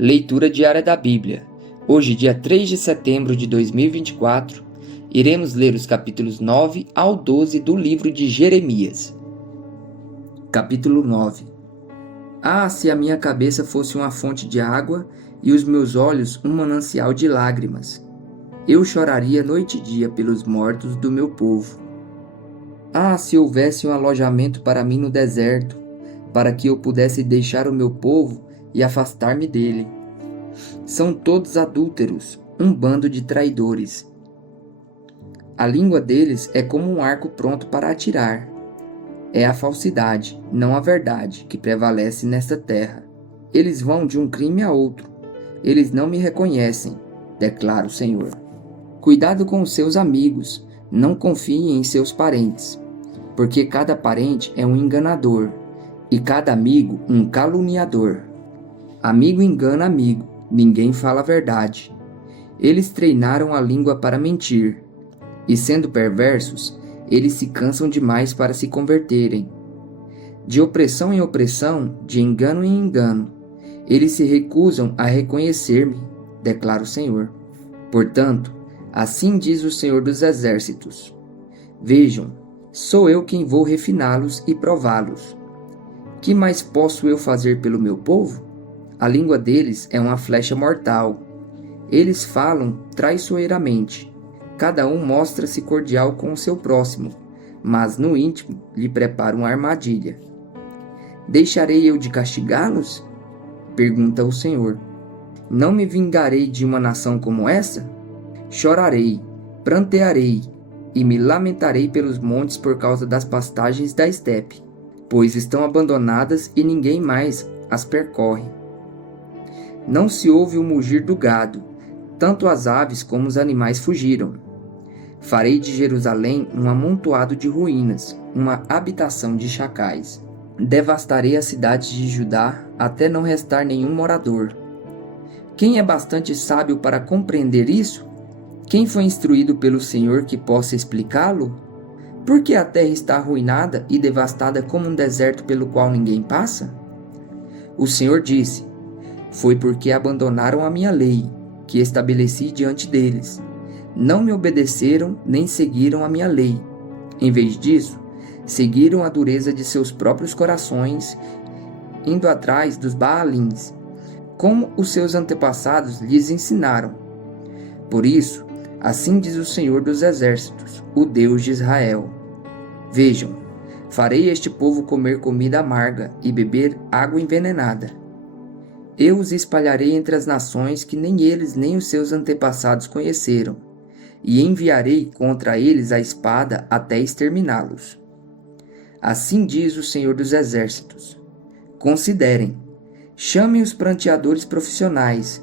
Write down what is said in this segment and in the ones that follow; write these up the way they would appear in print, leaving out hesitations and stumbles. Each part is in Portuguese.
Leitura diária da Bíblia. Hoje, dia 3 de setembro de 2024, iremos ler os capítulos 9 ao 12 do livro de Jeremias. Capítulo 9. Ah, se a minha cabeça fosse uma fonte de água e os meus olhos um manancial de lágrimas! Eu choraria noite e dia pelos mortos do meu povo. Ah, se houvesse um alojamento para mim no deserto, para que eu pudesse deixar o meu povo e afastar-me dele. São todos adúlteros, um bando de traidores. A língua deles é como um arco pronto para atirar. É a falsidade, não a verdade, que prevalece nesta terra. Eles vão de um crime a outro. Eles não me reconhecem, declara o Senhor. Cuidado com os seus amigos, não confie em seus parentes, porque cada parente é um enganador e cada amigo um caluniador. Amigo engana amigo, ninguém fala a verdade. Eles treinaram a língua para mentir, e sendo perversos, eles se cansam demais para se converterem. De opressão em opressão, de engano em engano, eles se recusam a reconhecer-me, declara o Senhor. Portanto, assim diz o Senhor dos Exércitos: Vejam, sou eu quem vou refiná-los e prová-los. Que mais posso eu fazer pelo meu povo? A língua deles é uma flecha mortal. Eles falam traiçoeiramente. Cada um mostra-se cordial com o seu próximo, mas no íntimo lhe prepara uma armadilha. Deixarei eu de castigá-los? Pergunta o Senhor. Não me vingarei de uma nação como essa? Chorarei, prantearei e me lamentarei pelos montes por causa das pastagens da estepe, pois estão abandonadas e ninguém mais as percorre. Não se ouve o mugir do gado, tanto as aves como os animais fugiram. Farei de Jerusalém um amontoado de ruínas, uma habitação de chacais. Devastarei as cidades de Judá até não restar nenhum morador. Quem é bastante sábio para compreender isso? Quem foi instruído pelo Senhor que possa explicá-lo? Por que a terra está arruinada e devastada como um deserto pelo qual ninguém passa? O Senhor disse: Foi porque abandonaram a minha lei, que estabeleci diante deles. Não me obedeceram nem seguiram a minha lei. Em vez disso, seguiram a dureza de seus próprios corações, indo atrás dos Baalins, como os seus antepassados lhes ensinaram. Por isso, assim diz o Senhor dos Exércitos, o Deus de Israel: Vejam, farei este povo comer comida amarga e beber água envenenada. Eu os espalharei entre as nações que nem eles nem os seus antepassados conheceram, e enviarei contra eles a espada até exterminá-los. Assim diz o Senhor dos Exércitos: Considerem, chamem os pranteadores profissionais,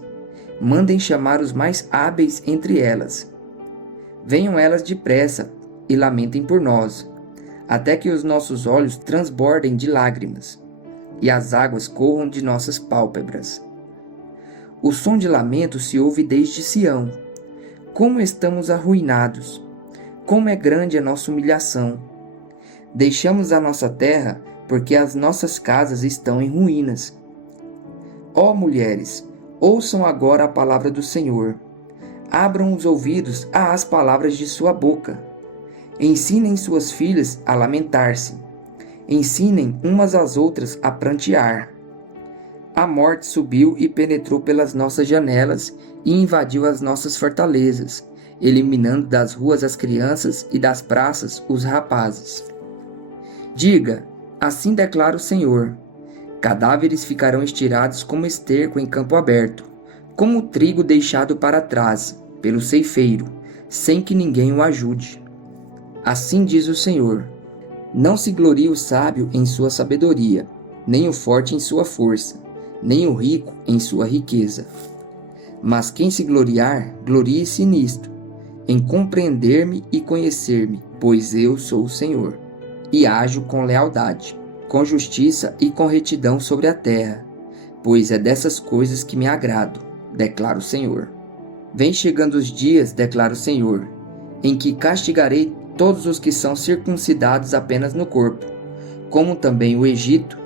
mandem chamar os mais hábeis entre elas. Venham elas depressa e lamentem por nós, até que os nossos olhos transbordem de lágrimas e as águas corram de nossas pálpebras. O som de lamento se ouve desde Sião. Como estamos arruinados! Como é grande a nossa humilhação! Deixamos a nossa terra porque as nossas casas estão em ruínas. Ó mulheres, ouçam agora a palavra do Senhor. Abram os ouvidos às palavras de sua boca. Ensinem suas filhas a lamentar-se. Ensinem umas às outras a prantear. A morte subiu e penetrou pelas nossas janelas e invadiu as nossas fortalezas, eliminando das ruas as crianças e das praças os rapazes. Diga, assim declara o Senhor: cadáveres ficarão estirados como esterco em campo aberto, como trigo deixado para trás, pelo ceifeiro, sem que ninguém o ajude. Assim diz o Senhor: Não se glorie o sábio em sua sabedoria, nem o forte em sua força, nem o rico em sua riqueza. Mas quem se gloriar, glorie-se nisto, em compreender-me e conhecer-me, pois eu sou o Senhor, e ajo com lealdade, com justiça e com retidão sobre a terra, pois é dessas coisas que me agrado, declara o Senhor. Vem chegando os dias, declara o Senhor, em que castigarei todos os que são circuncidados apenas no corpo, como também o Egito,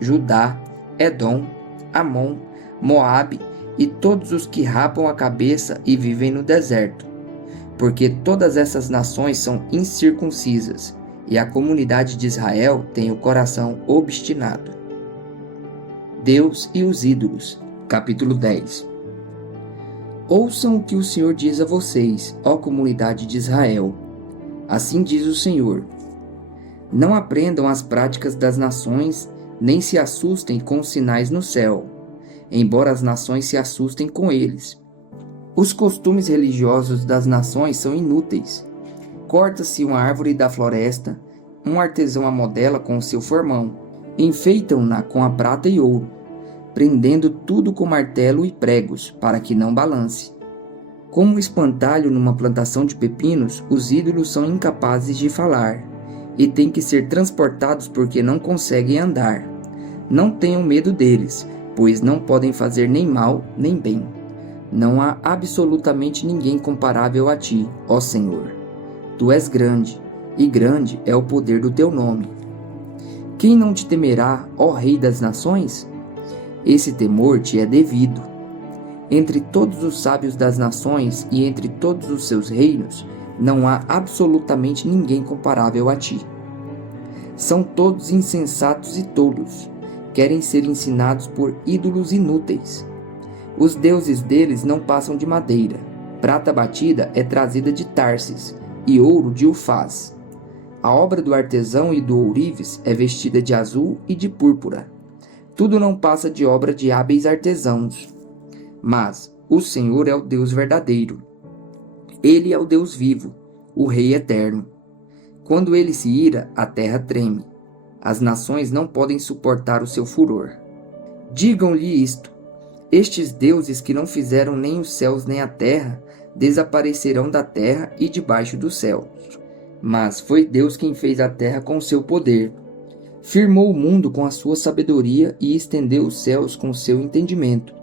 Judá, Edom, Amon, Moabe e todos os que rapam a cabeça e vivem no deserto, porque todas essas nações são incircuncisas, e a comunidade de Israel tem o coração obstinado. Deus e os ídolos. Capítulo 10. Ouçam o que o Senhor diz a vocês, ó comunidade de Israel. Assim diz o Senhor: não aprendam as práticas das nações, nem se assustem com os sinais no céu, embora as nações se assustem com eles. Os costumes religiosos das nações são inúteis. Corta-se uma árvore da floresta, um artesão a modela com o seu formão, enfeitam-na com a prata e ouro, prendendo tudo com martelo e pregos, para que não balance. Como um espantalho numa plantação de pepinos, os ídolos são incapazes de falar, e têm que ser transportados porque não conseguem andar. Não tenham medo deles, pois não podem fazer nem mal nem bem. Não há absolutamente ninguém comparável a ti, ó Senhor. Tu és grande, e grande é o poder do teu nome. Quem não te temerá, ó Rei das nações? Esse temor te é devido. Entre todos os sábios das nações e entre todos os seus reinos, não há absolutamente ninguém comparável a ti. São todos insensatos e tolos, querem ser ensinados por ídolos inúteis. Os deuses deles não passam de madeira, prata batida é trazida de Tarsis, e ouro de Ufaz. A obra do artesão e do ourives é vestida de azul e de púrpura. Tudo não passa de obra de hábeis artesãos. Mas o Senhor é o Deus verdadeiro. Ele é o Deus vivo, o Rei eterno. Quando ele se ira, a terra treme. As nações não podem suportar o seu furor. Digam-lhe isto: estes deuses que não fizeram nem os céus nem a terra, desaparecerão da terra e debaixo dos céus. Mas foi Deus quem fez a terra com o seu poder. Firmou o mundo com a sua sabedoria e estendeu os céus com o seu entendimento.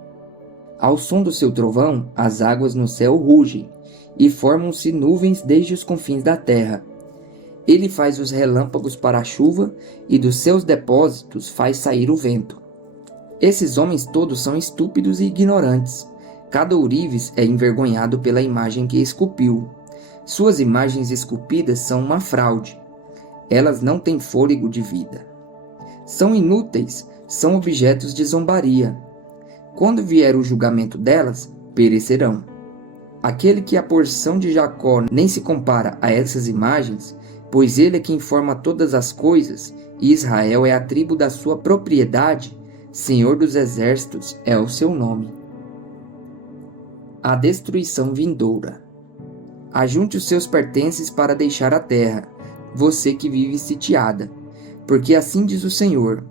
Ao som do seu trovão, as águas no céu rugem, e formam-se nuvens desde os confins da terra. Ele faz os relâmpagos para a chuva, e dos seus depósitos faz sair o vento. Esses homens todos são estúpidos e ignorantes. Cada ourives é envergonhado pela imagem que esculpiu. Suas imagens esculpidas são uma fraude. Elas não têm fôlego de vida. São inúteis, são objetos de zombaria. Quando vier o julgamento delas, perecerão. Aquele que a porção de Jacó nem se compara a essas imagens, pois ele é quem forma todas as coisas, e Israel é a tribo da sua propriedade, Senhor dos exércitos é o seu nome. A destruição vindoura. Ajunte os seus pertences para deixar a terra, você que vive sitiada, porque assim diz o Senhor: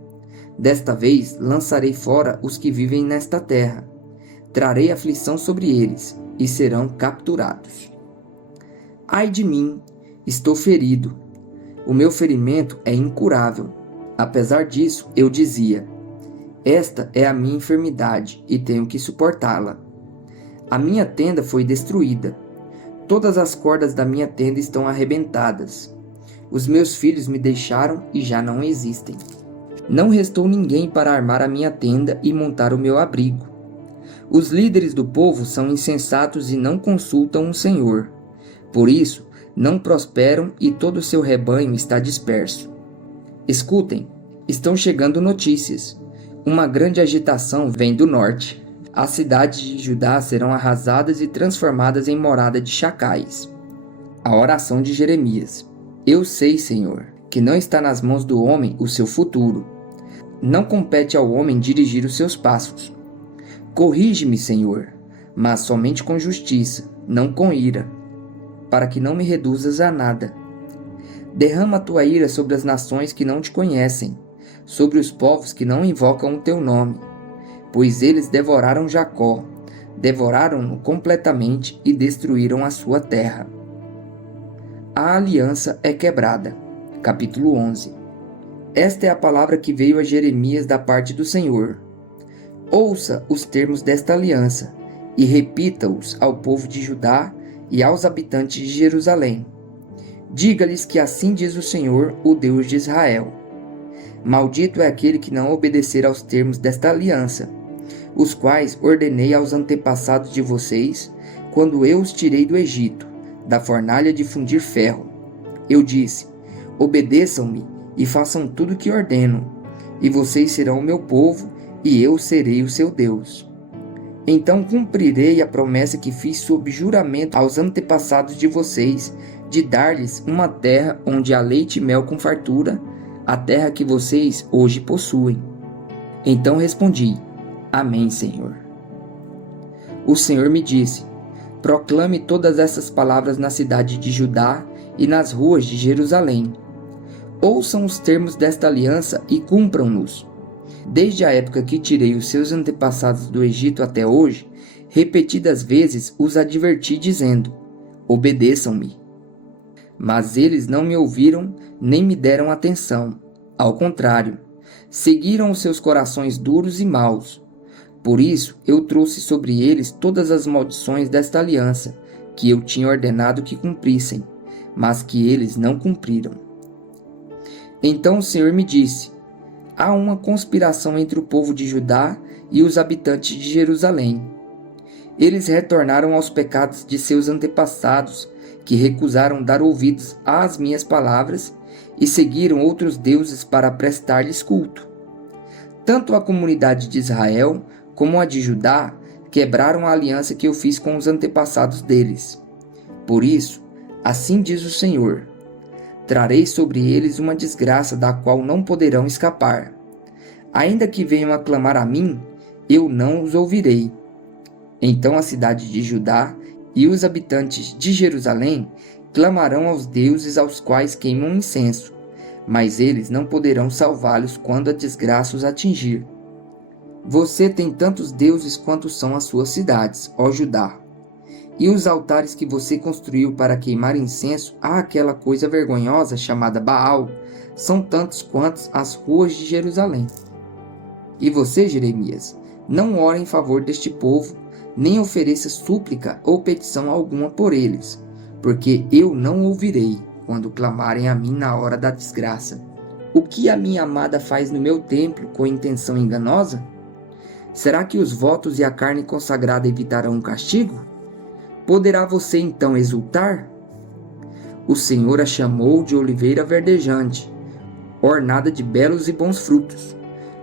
desta vez lançarei fora os que vivem nesta terra, trarei aflição sobre eles, e serão capturados. Ai de mim, estou ferido, o meu ferimento é incurável. Apesar disso, eu dizia: esta é a minha enfermidade, e tenho que suportá-la. A minha tenda foi destruída, todas as cordas da minha tenda estão arrebentadas. Os meus filhos me deixaram e já não existem. Não restou ninguém para armar a minha tenda e montar o meu abrigo. Os líderes do povo são insensatos e não consultam o Senhor. Por isso, não prosperam e todo o seu rebanho está disperso. Escutem, estão chegando notícias. Uma grande agitação vem do norte. As cidades de Judá serão arrasadas e transformadas em morada de chacais. A oração de Jeremias. Eu sei, Senhor, que não está nas mãos do homem o seu futuro. Não compete ao homem dirigir os seus passos. Corrige-me, Senhor, mas somente com justiça, não com ira, para que não me reduzas a nada. Derrama a tua ira sobre as nações que não te conhecem, sobre os povos que não invocam o teu nome, pois eles devoraram Jacó, devoraram-no completamente e destruíram a sua terra. A aliança é quebrada. Capítulo 11. Esta é a palavra que veio a Jeremias da parte do Senhor. Ouça os termos desta aliança e repita-os ao povo de Judá e aos habitantes de Jerusalém. Diga-lhes que assim diz o Senhor, o Deus de Israel: maldito é aquele que não obedecer aos termos desta aliança. os quais ordenei aos antepassados de vocês, quando eu os tirei do Egito, da fornalha de fundir ferro. Eu disse: obedeçam-me e façam tudo o que ordeno, e vocês serão o meu povo, e eu serei o seu Deus. Então cumprirei a promessa que fiz sob juramento aos antepassados de vocês, de dar-lhes uma terra onde há leite e mel com fartura, a terra que vocês hoje possuem. Então respondi: Amém, Senhor. O Senhor me disse: proclame todas essas palavras na cidade de Judá e nas ruas de Jerusalém. Ouçam os termos desta aliança e cumpram-nos. Desde a época que tirei os seus antepassados do Egito até hoje, repetidas vezes os adverti dizendo: obedeçam-me. Mas eles não me ouviram nem me deram atenção. Ao contrário, seguiram os seus corações duros e maus. Por isso eu trouxe sobre eles todas as maldições desta aliança, que eu tinha ordenado que cumprissem, mas que eles não cumpriram. Então o Senhor me disse: há uma conspiração entre o povo de Judá e os habitantes de Jerusalém. Eles retornaram aos pecados de seus antepassados, que recusaram dar ouvidos às minhas palavras e seguiram outros deuses para prestar-lhes culto. Tanto a comunidade de Israel como a de Judá quebraram a aliança que eu fiz com os antepassados deles. Por isso, assim diz o Senhor: trarei sobre eles uma desgraça da qual não poderão escapar. Ainda que venham a clamar a mim, eu não os ouvirei. Então a cidade de Judá e os habitantes de Jerusalém clamarão aos deuses aos quais queimam incenso, mas eles não poderão salvá-los quando a desgraça os atingir. Você tem tantos deuses quanto são as suas cidades, ó Judá. E os altares que você construiu para queimar incenso àquela coisa vergonhosa chamada Baal são tantos quantos as ruas de Jerusalém. E você, Jeremias, não ore em favor deste povo, nem ofereça súplica ou petição alguma por eles, porque eu não ouvirei quando clamarem a mim na hora da desgraça. O que a minha amada faz no meu templo com intenção enganosa? Será que os votos e a carne consagrada evitarão o castigo? Poderá você então exultar? O Senhor a chamou de oliveira verdejante, ornada de belos e bons frutos,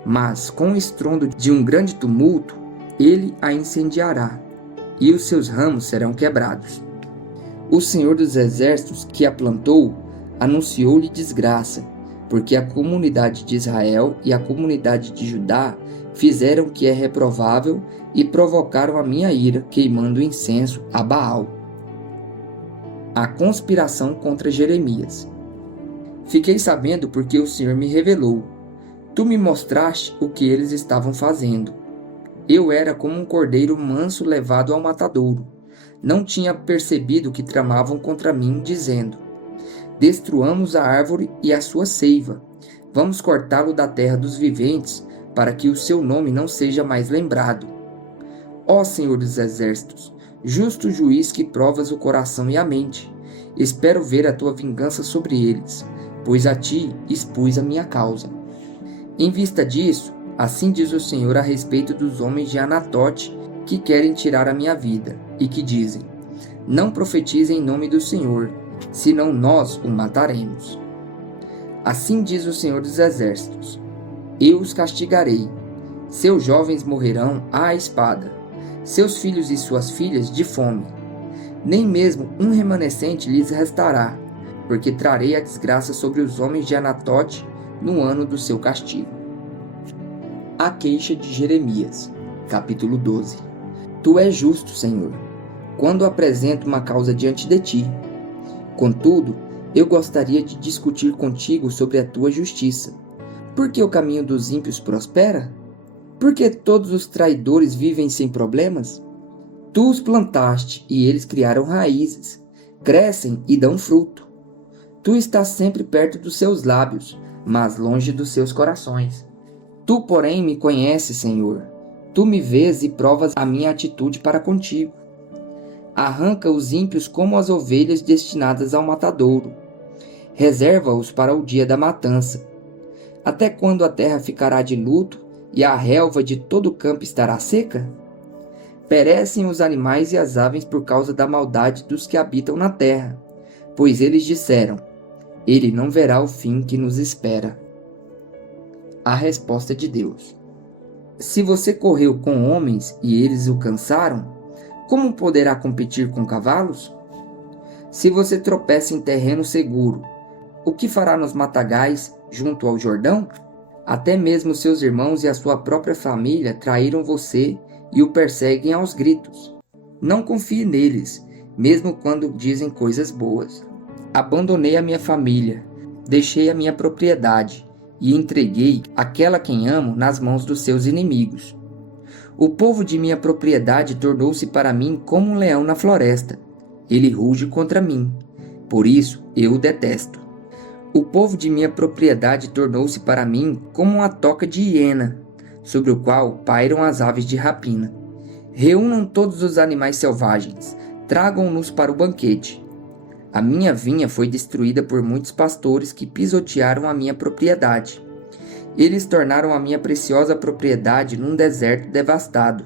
mas com o estrondo de um grande tumulto, ele a incendiará, e os seus ramos serão quebrados. O Senhor dos Exércitos que a plantou anunciou-lhe desgraça, porque a comunidade de Israel e a comunidade de Judá fizeram o que é reprovável e provocaram a minha ira, queimando incenso a Baal. A conspiração contra Jeremias. Fiquei sabendo porque o Senhor me revelou. Tu me mostraste o que eles estavam fazendo. Eu era como um cordeiro manso levado ao matadouro. Não tinha percebido que tramavam contra mim, dizendo: destruamos a árvore e a sua seiva. Vamos cortá-lo da terra dos viventes, para que o seu nome não seja mais lembrado. Ó Senhor dos Exércitos, justo juiz que provas o coração e a mente, espero ver a tua vingança sobre eles, pois a ti expus a minha causa. Em vista disso, assim diz o Senhor a respeito dos homens de Anatote que querem tirar a minha vida, e que dizem: não profetize em nome do Senhor, senão nós o mataremos. Assim diz o Senhor dos Exércitos: eu os castigarei. Seus jovens morrerão à espada, seus filhos e suas filhas de fome. Nem mesmo um remanescente lhes restará, porque trarei a desgraça sobre os homens de Anatote no ano do seu castigo. A queixa de Jeremias, capítulo 12. Tu és justo, Senhor, quando apresento uma causa diante de ti. Contudo, eu gostaria de discutir contigo sobre a tua justiça. Por que o caminho dos ímpios prospera? Por que todos os traidores vivem sem problemas? Tu os plantaste e eles criaram raízes, crescem e dão fruto. Tu estás sempre perto dos seus lábios, mas longe dos seus corações. Tu, porém, me conheces, Senhor. Tu me vês e provas a minha atitude para contigo. Arranca os ímpios como as ovelhas destinadas ao matadouro. Reserva-os para o dia da matança. Até quando a terra ficará de luto e a relva de todo o campo estará seca? Perecem os animais e as aves por causa da maldade dos que habitam na terra, pois eles disseram: ele não verá o fim que nos espera. A resposta de Deus: se você correu com homens e eles o cansaram, como poderá competir com cavalos? Se você tropeça em terreno seguro, o que fará nos matagais junto ao Jordão? Até mesmo seus irmãos e a sua própria família traíram você e o perseguem aos gritos. Não confie neles, mesmo quando dizem coisas boas. Abandonei a minha família, deixei a minha propriedade e entreguei aquela quem amo nas mãos dos seus inimigos. O povo de minha propriedade tornou-se para mim como um leão na floresta. Ele ruge contra mim, por isso eu o detesto. O povo de minha propriedade tornou-se para mim como uma toca de hiena, sobre o qual pairam as aves de rapina. Reúnam todos os animais selvagens, tragam-nos para o banquete. A minha vinha foi destruída por muitos pastores que pisotearam a minha propriedade. Eles tornaram a minha preciosa propriedade num deserto devastado.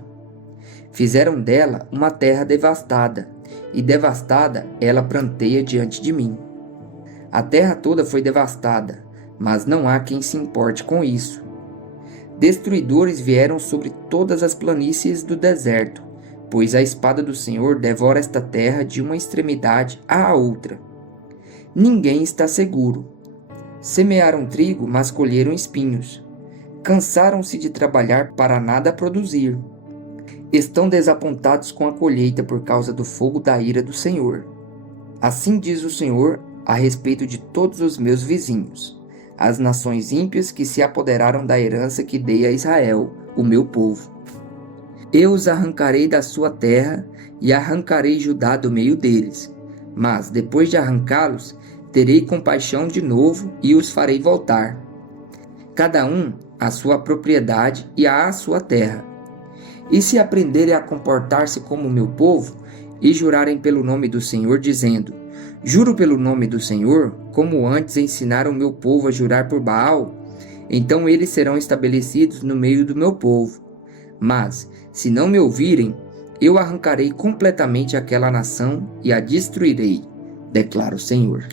Fizeram dela uma terra devastada, e devastada ela pranteia diante de mim. A terra toda foi devastada, mas não há quem se importe com isso. Destruidores vieram sobre todas as planícies do deserto, pois a espada do Senhor devora esta terra de uma extremidade à outra. Ninguém está seguro. Semearam trigo, mas colheram espinhos. Cansaram-se de trabalhar para nada produzir. Estão desapontados com a colheita por causa do fogo da ira do Senhor. Assim diz o Senhor a respeito de todos os meus vizinhos, as nações ímpias que se apoderaram da herança que dei a Israel, o meu povo. Eu os arrancarei da sua terra e arrancarei Judá do meio deles, mas depois de arrancá-los, terei compaixão de novo e os farei voltar, cada um à sua propriedade e à sua terra. E se aprenderem a comportar-se como meu povo e jurarem pelo nome do Senhor, dizendo: juro pelo nome do Senhor, como antes ensinaram meu povo a jurar por Baal, então eles serão estabelecidos no meio do meu povo. Mas, se não me ouvirem, eu arrancarei completamente aquela nação e a destruirei, declara o Senhor.